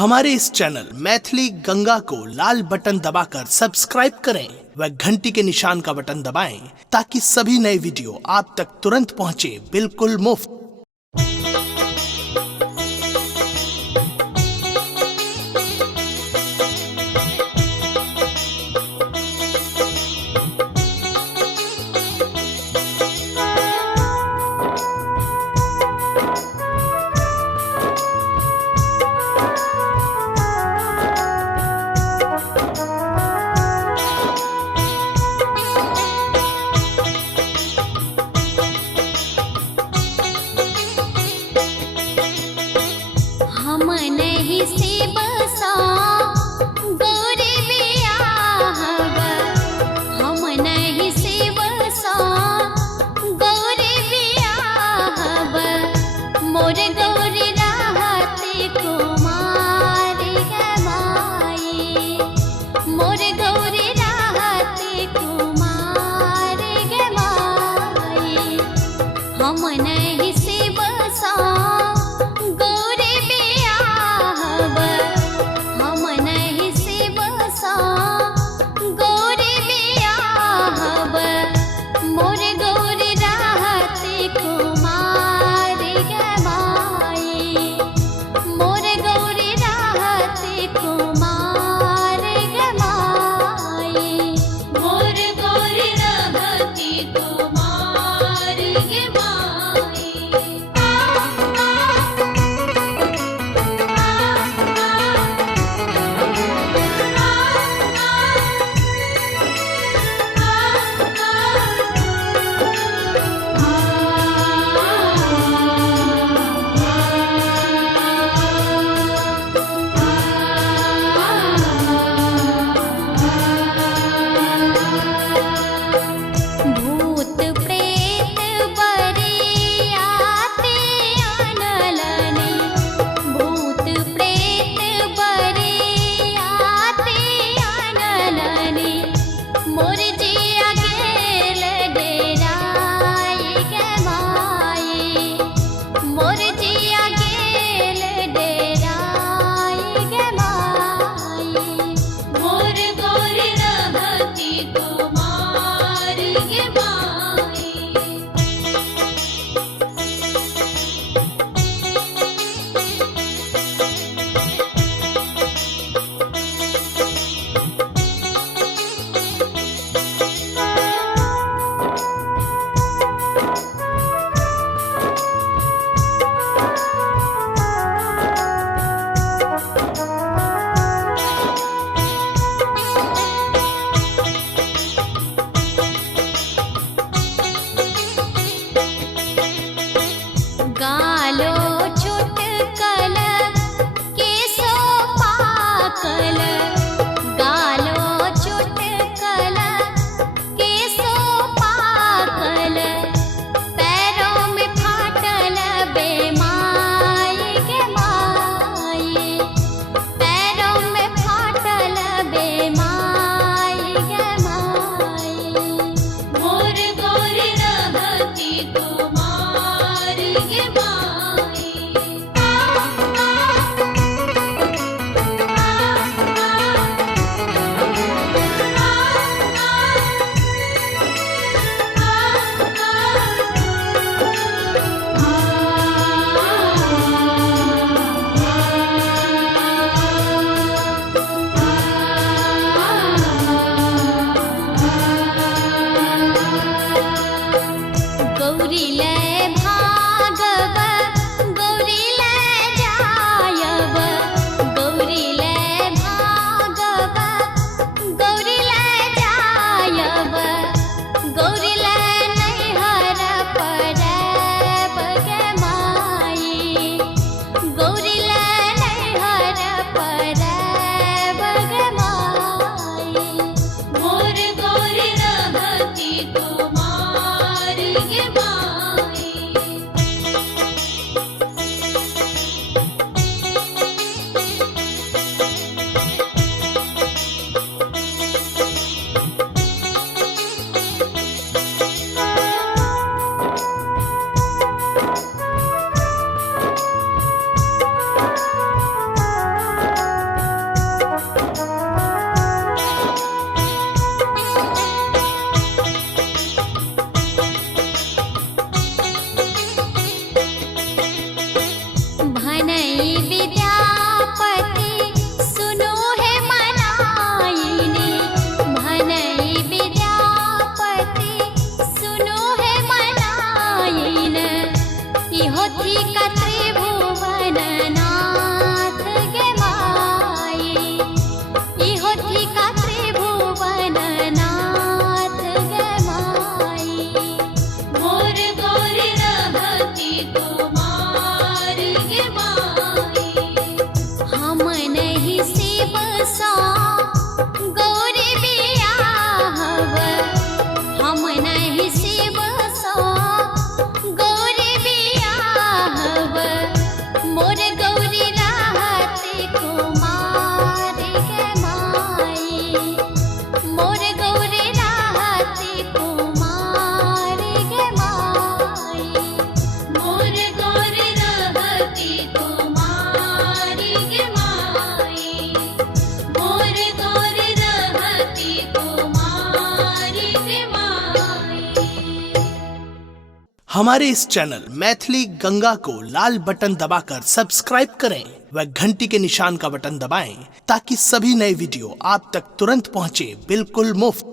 हमारे इस चैनल मैथिली गंगा को लाल बटन दबाकर सब्सक्राइब करें व घंटी के निशान का बटन दबाएं ताकि सभी नए वीडियो आप तक तुरंत पहुंचे बिल्कुल मुफ्त। सा गौरी बियाहव हम नहीं शिव सा गौरी बियाहव मोर गौरी रहते कुमार के माई मोर गौरी रहते कुमार के माई मोर गौरी रहते कुमार के माई मोर गौरी रहते कुमार के माई। हमारे इस चैनल मैथिली गंगा को लाल बटन दबाकर सब्सक्राइब करें व घंटी के निशान का बटन दबाएं ताकि सभी नए वीडियो आप तक तुरंत पहुंचे बिल्कुल मुफ्त।